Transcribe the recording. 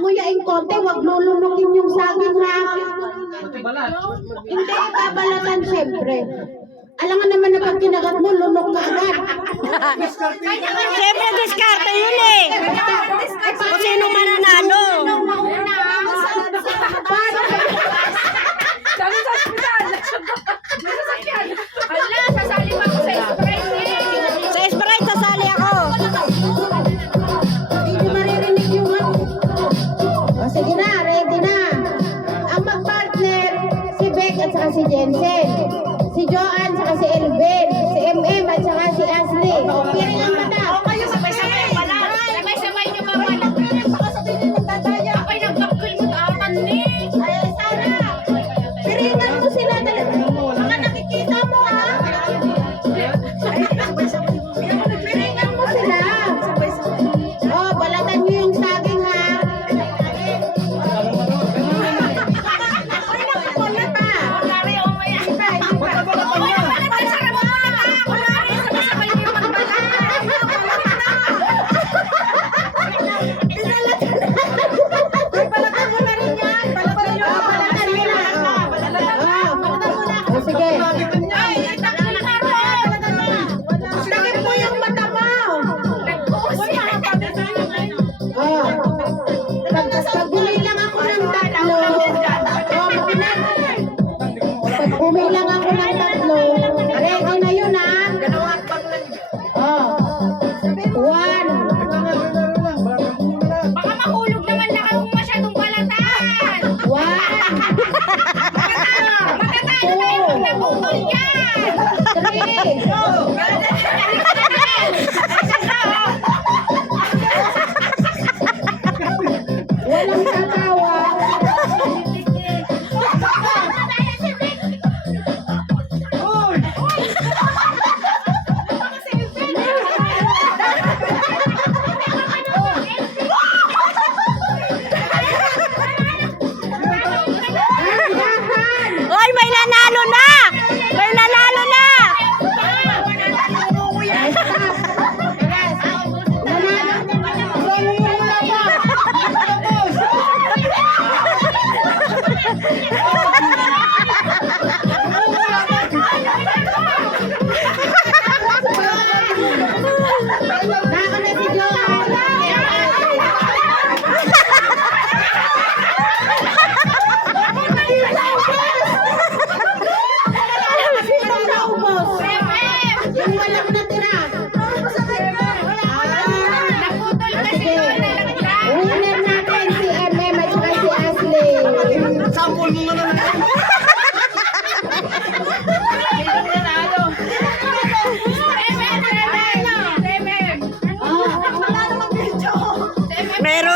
nguyain konti, wag lulunukin yung saging ha. Hindi, babalatan siyempre. Alam nga naman na pag kinagat mo, lunok ka agad. Siyempre, diskarte yun eh. Kung sino mananalo. Sabi sa hospital. Hala, sasali pa ako sa Sprite eh. Sa Sprite, sasali ako. Hindi nyo maririnig yung ano. O sige na, ready na. Ang mag-partner, si Beck at saka si Jensen. Si Joanne, saka si Elvin. Si MM at saka si Ashley. Piring ang mata. Kayo sabay-sabay pala. Sabay-sabay nyo ba pala? Ako'y nagpakul mo taaman ni. Ay, Sara. Piringan mo sila talaga. Mga nakikita mo ha. Piringan mo sila. Oh, balatan nyo yung saging ha. Wala pa. Kunwari, o maya. O maya, balat na sarap mo muna pa. Kunwari, sabay-sabay nyo yung magbalat. Balatan mo na rin yan. Balatan nyo. Balatan mo na. Balatan mo na. Oh, sige. Ay, takbo na karoon. Takip mo yung mata mo. Nagpusin. Oh. Pag-gumilang ako ng tatlo. Oh, makinig. Pag-gumilang ako ng tatlo. Ready na yun ha. Oh. 1. Baka mahulog naman na kayo kung masyadong balatan. 1. Matatalo tayo kung nabutol yan. 3. Walang tatalo.